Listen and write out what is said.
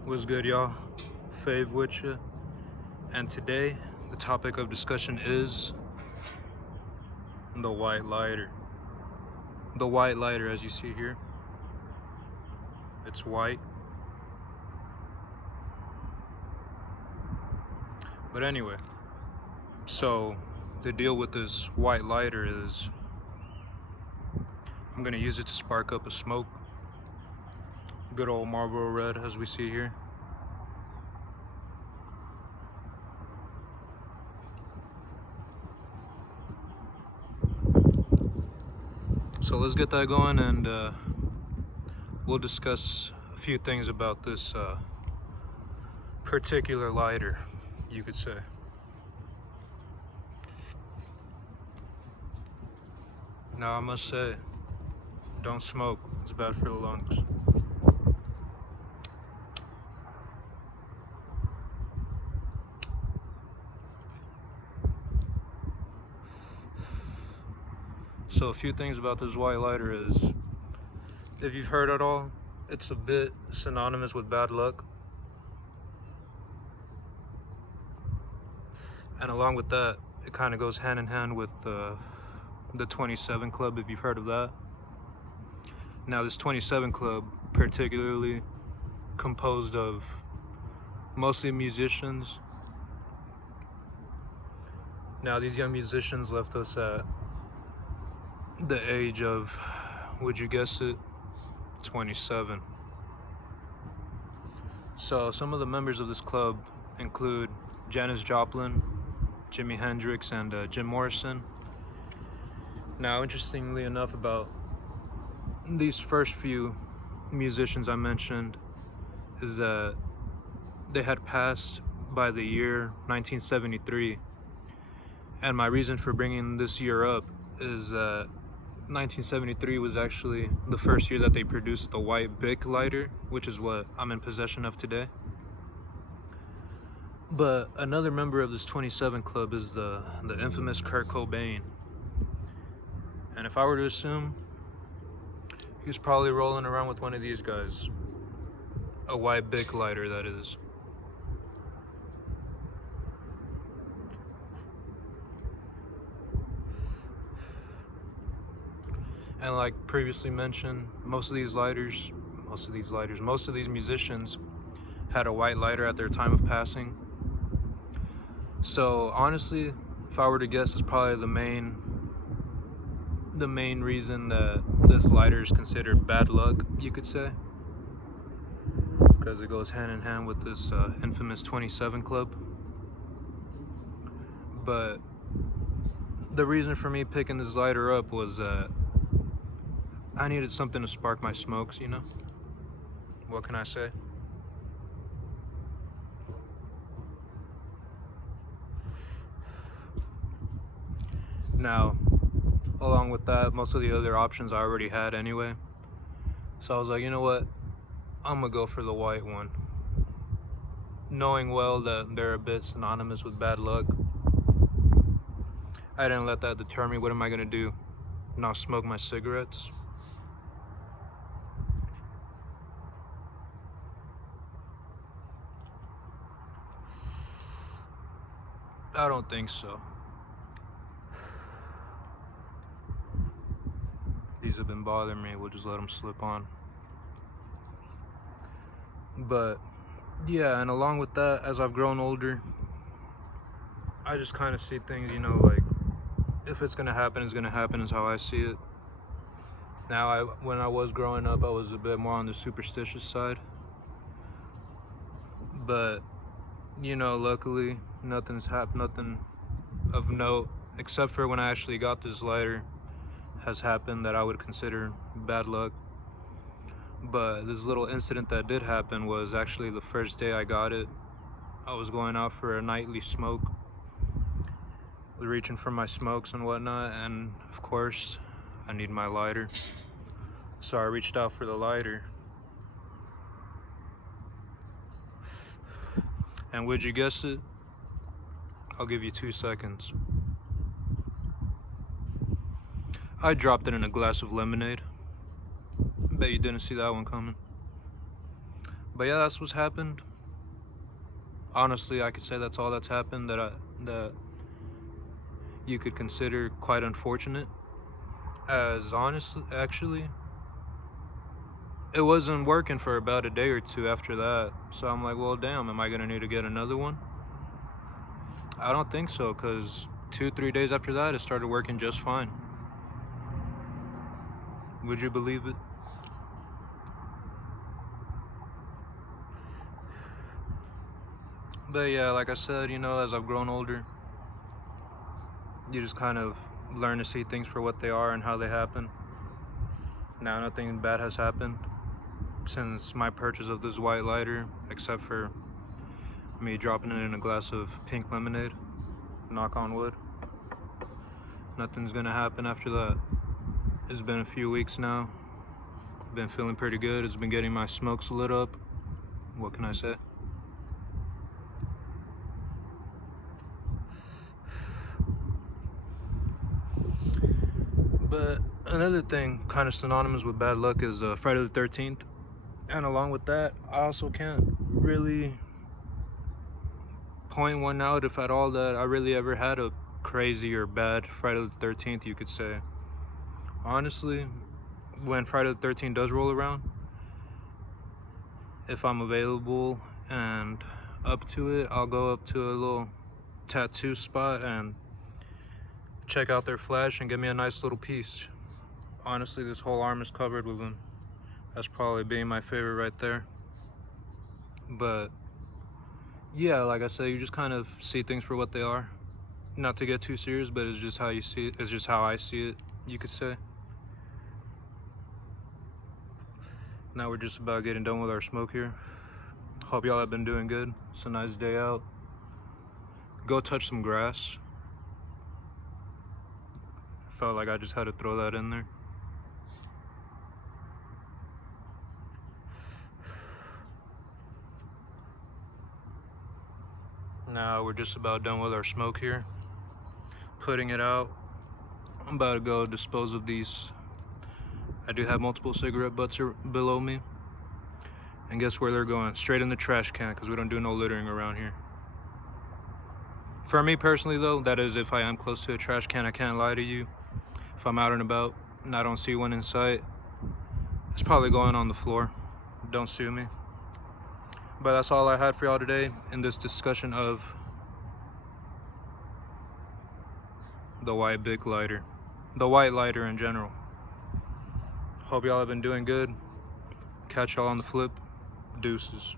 What's good, y'all? Fave with you. And today, the topic of discussion is the white lighter. The white lighter, as you see here, it's white. But anyway, so the deal with this white lighter is I'm gonna use it to spark up a smoke. Good old Marlboro Red, as we see here. So let's get that going, and we'll discuss a few things about this particular lighter, you could say. Now, I must say, don't smoke. It's bad for the lungs. So a few things about this white lighter is, if you've heard at all, it's a bit synonymous with bad luck. And along with that, it kind of goes hand in hand with the 27 Club, if you've heard of that. Now, this 27 Club, particularly composed of mostly musicians. Now, these young musicians left us at the age of, would you guess it, 27. So some of the members of this club include Janis Joplin, Jimi Hendrix, and Jim Morrison. Now, interestingly enough, about these first few musicians I mentioned is that they had passed by the year 1973. And my reason for bringing this year up is that 1973 was actually the first year that they produced the white Bic lighter, which is what I'm in possession of today. But another member of this 27 Club is the infamous Kurt Cobain. And if I were to assume, he was probably rolling around with one of these guys. A white Bic lighter, that is. And like previously mentioned, most of these musicians had a white lighter at their time of passing. So honestly, if I were to guess, it's probably the main reason that this lighter is considered bad luck, you could say, because it goes hand in hand with this infamous 27 Club. But the reason for me picking this lighter up was that I needed something to spark my smokes, you know? What can I say? Now, along with that, most of the other options I already had anyway. So I was like, you know what? I'm gonna go for the white one. Knowing well that they're a bit synonymous with bad luck, I didn't let that deter me. What am I gonna do? Not smoke my cigarettes? I don't think so. These have been bothering me. We'll just let them slip on. But yeah, and along with that, as I've grown older, I just kind of see things, you know, like, if it's gonna happen, it's gonna happen, is how I see it. Now, when I was growing up, I was a bit more on the superstitious side. But, you know, luckily, nothing of note, except for when I actually got this lighter, has happened that I would consider bad luck. But this little incident that did happen was actually the first day I got it. I was going out for a nightly smoke, reaching for my smokes and whatnot, and of course, I need my lighter. So I reached out for the lighter. And would you guess it? I'll give you 2 seconds. I dropped it in a glass of lemonade. Bet you didn't see that one coming. But yeah, that's what's happened. Honestly, I could say that's all that's happened that you could consider quite unfortunate. As honestly, actually, it wasn't working for about a day or two after that. So I'm like, well, damn, am I gonna need to get another one? I don't think so, because 2-3 days after that, it started working just fine. Would you believe it? But yeah, like I said, as I've grown older, you just kind of learn to see things for what they are and how they happen. Now, nothing bad has happened since my purchase of this white lighter, except for me dropping it in a glass of pink lemonade. Knock on wood. Nothing's gonna happen after that. It's been a few weeks now. Been feeling pretty good. It's been getting my smokes lit up. What can I say? But another thing kind of synonymous with bad luck is Friday the 13th. And along with that, I also can't really point one out, if at all, that I really ever had a crazy or bad Friday the 13th, you could say. Honestly, when Friday the 13th does roll around, if I'm available and up to it, I'll go up to a little tattoo spot and check out their flash and get me a nice little piece. Honestly, this whole arm is covered with them. That's probably being my favorite right there. But yeah, like I said, you just kind of see things for what they are. Not to get too serious, but it's just how you see it. It's just how I see it, you could say. Now we're just about getting done with our smoke here. Hope y'all have been doing good. It's a nice day out. Go touch some grass. Felt like I just had to throw that in there. Now we're just about done with our smoke here. Putting it out. I'm about to go dispose of these. I do have multiple cigarette butts below me. And guess where they're going? Straight in the trash can, because we don't do no littering around here. For me personally though, that is if I am close to a trash can. I can't lie to you. If I'm out and about and I don't see one in sight, it's probably going on the floor. Don't sue me. But that's all I had for y'all today in this discussion of the white big lighter. The white lighter in general. Hope y'all have been doing good. Catch y'all on the flip. Deuces.